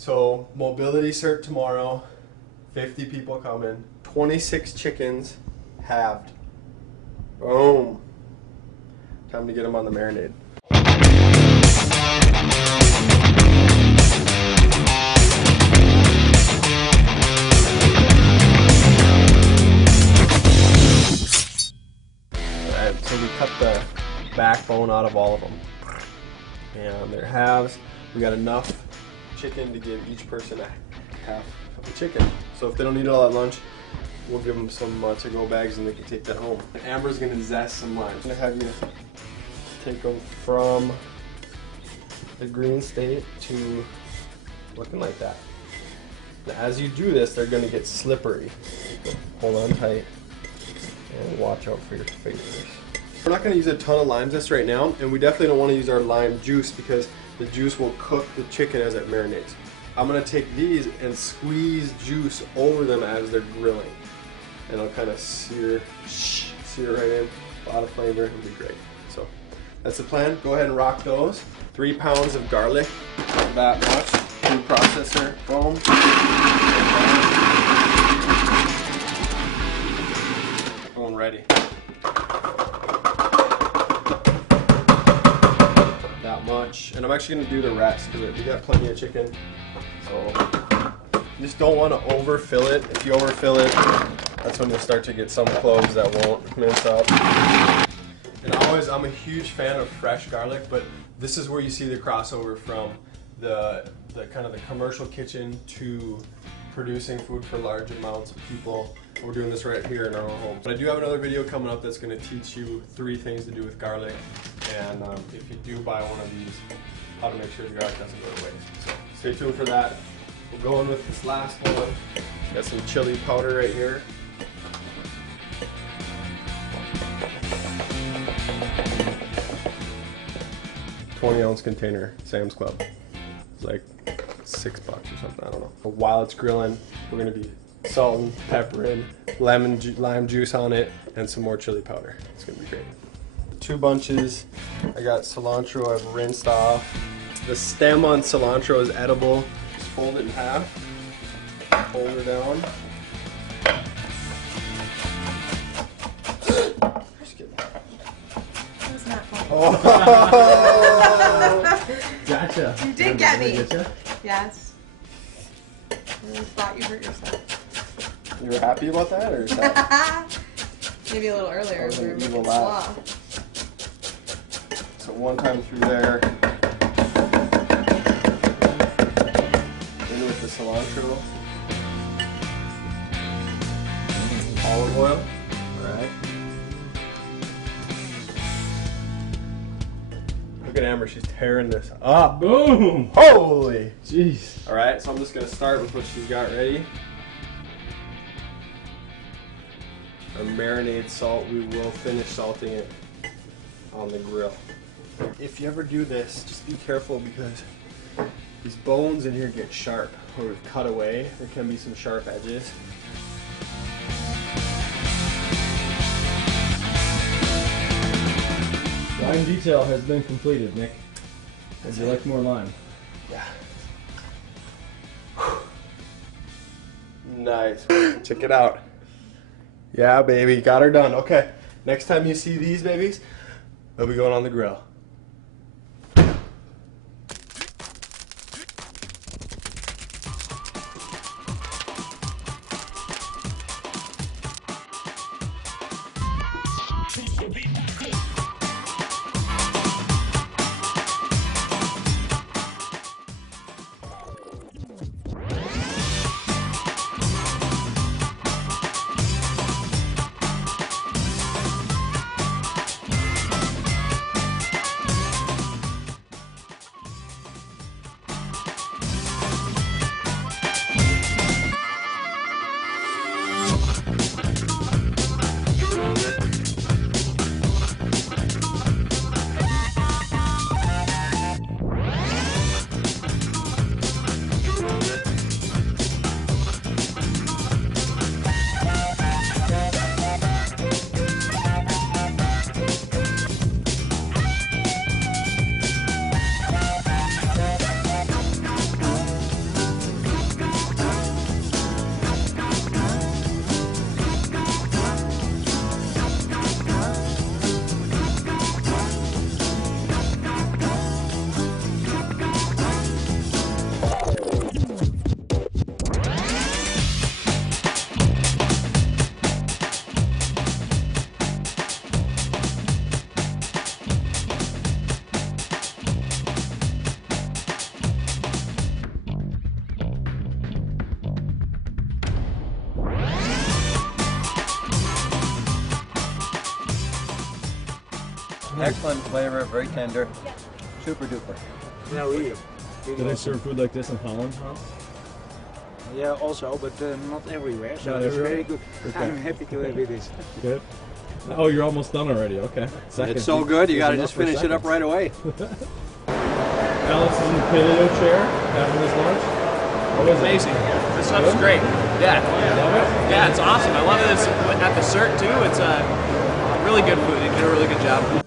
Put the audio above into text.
So mobility cert tomorrow, 50 people coming, 26 chickens halved. Boom. Time to get them on the marinade. Alright, so we cut the backbone out of all of them. And they're halves. We got enough chicken to give each person a half of the chicken. So if they don't eat it all at lunch, we'll give them some to-go bags and they can take that home. Amber's gonna zest some limes. I'm gonna have you take them from the green state to looking like that. Now, as you do this, they're gonna get slippery. Hold on tight and watch out for your fingers. We're not gonna use a ton of lime zest right now, and we definitely don't wanna use our lime juice because the juice will cook the chicken as it marinates. I'm gonna take these and squeeze juice over them as they're grilling. And it'll kind of sear right in. A lot of flavor, it'll be great. So that's the plan. Go ahead and rock those. 3 pounds of garlic, that much. Food processor, boom. Boom, ready. That much. And I'm actually gonna do the rest because we got plenty of chicken. So you just don't want to overfill it. If you overfill it, that's when you'll start to get some cloves that won't mince up. And I'm a huge fan of fresh garlic, but this is where you see the crossover from the kind of the commercial kitchen to producing food for large amounts of people. We're doing this right here in our own home. But I do have another video coming up that's going to teach you 3 things to do with garlic, and if you do buy one of these, how to make sure the garlic doesn't go to waste. So stay tuned for that. We're going with this last one. Got some chili powder right here. $20-ounce container, Sam's Club. It's like $6 or something, I don't know. But while it's grilling, we're gonna be salting, peppering, lime juice on it, and some more chili powder. It's gonna be great. 2 bunches. I got cilantro I've rinsed off. The stem on cilantro is edible. Just fold it in half, fold her down. Just kidding. That's not funny. Oh. Gotcha. You did get me. Get ya? Yes. I really thought you hurt yourself. You were happy about that, or is that? Maybe a little earlier. That was We were an making evil slaw. laugh. So 1 time through there. In with the cilantro. Olive oil. Alright. Look at Amber, she's tearing this up. Boom! Holy! Jeez. Alright, so I'm just going to start with what she's got ready. Our marinade salt, we will finish salting it on the grill. If you ever do this, just be careful because these bones in here get sharp. Where we've cut away, there can be some sharp edges. Lime detail has been completed, Nick. Would you like more lime? Yeah. Nice. Check it out. Yeah, baby, got her done. Okay, next time you see these babies, they'll be going on the grill. Excellent flavor, very tender, super duper. Yeah, really. Do they serve food like this in Holland, Hans? Yeah, also, but not everywhere. So Not it's everywhere? very good. Okay. I'm happy to have this. Good. Oh, you're almost done already. Okay. Second. It's so good, you There's got to enough just for finish it up seconds. right away. Alex is in the paleo chair having his lunch. What was Amazing. This stuff's Good? great. Yeah. Love it? Yeah, it's awesome. I love it. It's at the cert too. It's really good food. They did a really good job.